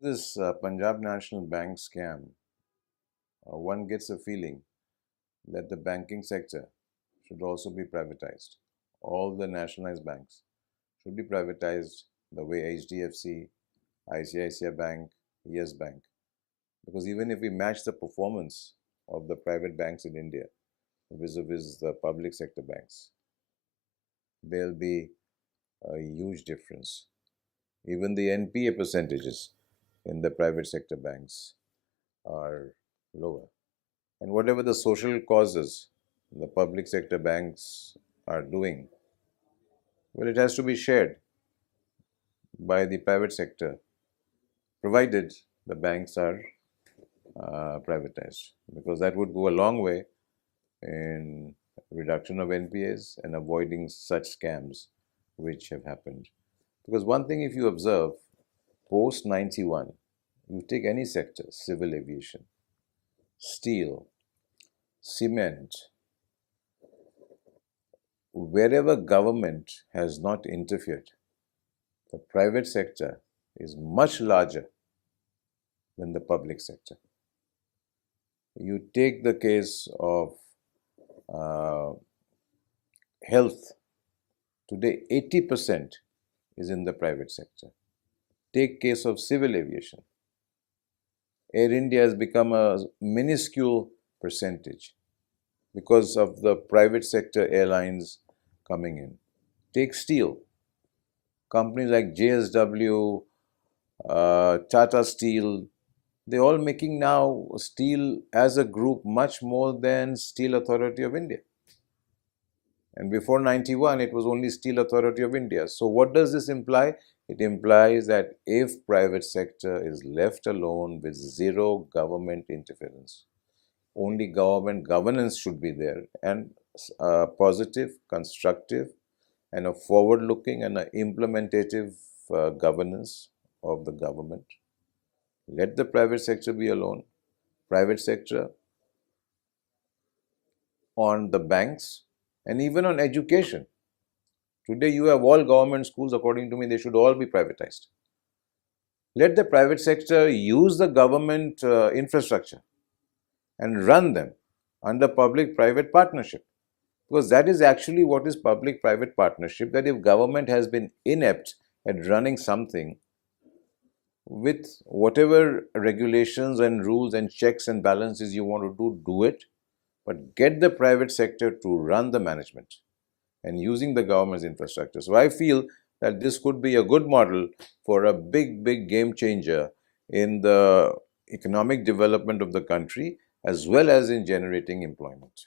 This Punjab National Bank scam, one gets a feeling that the banking sector should also be privatized. All the nationalized banks should be privatized the way HDFC, ICICI Bank, Yes Bank. Because even if we match the performance of the private banks in India vis-a-vis the public sector banks, there'll be a huge difference. Even the NPA percentages in the private sector banks are lower. And whatever the social causes the public sector banks are doing, well, it has to be shared by the private sector, provided the banks are privatized, because that would go a long way in reduction of NPAs and avoiding such scams which have happened. Because one thing, if you observe, post 91, you take any sector, civil aviation, steel, cement, wherever government has not interfered, the private sector is much larger than the public sector. You take the case of health. Today, 80% is in the private sector. Take case of civil aviation. Air India has become a minuscule percentage because of the private sector airlines coming in. Take steel. Companies like JSW, Tata Steel, they're all making now steel as a group much more than Steel Authority of India. And before 91, it was only Steel Authority of India. So what does this imply? It implies that if private sector is left alone with zero government interference, only government governance should be there, and positive, constructive, and a forward-looking and an implementative governance of the government. Let the private sector be alone. Private sector on the banks and even on education. Today you have all government schools. According to me, they should all be privatized. Let the private sector use the government infrastructure and run them under public-private partnership. Because that is actually what is public-private partnership, that if government has been inept at running something, with whatever regulations and rules and checks and balances you want to do it, but get the private sector to run the management and using the government's infrastructure. So I feel that this could be a good model for a big game changer in the economic development of the country as well as in generating employment.